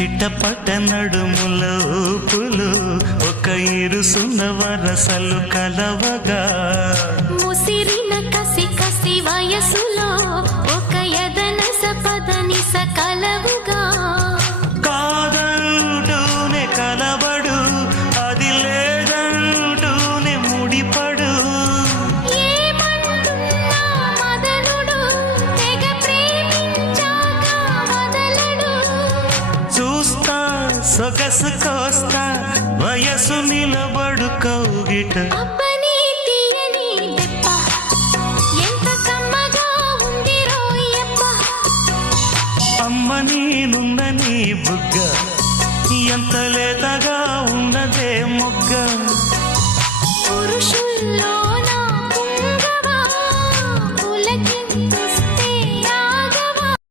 చిట్టపట్ట నడుముల ఊపులు ఒక ఇరుసున్న వరసలు కలవగా ముసిరిన కసి కసి వయసులో ఒక యదన సపదని సకలవుగా కాదంటూనే కలబడు అది లేదంటూనే ముడిపడు ఏమంటున్నా మదనుడు తెగ ప్రేమించాక వదలడు చూస్తా సొగసు కోస్తా వయసు నిలబడు కౌగిట అబ్బని తీయని దెబ్బ ఎంత కమ్మగా ఉంది రోయప్ప అమ్మ నేనున్న నీ బుగ్గ ఎంత లేతగా ఉన్నదే మొగ్గ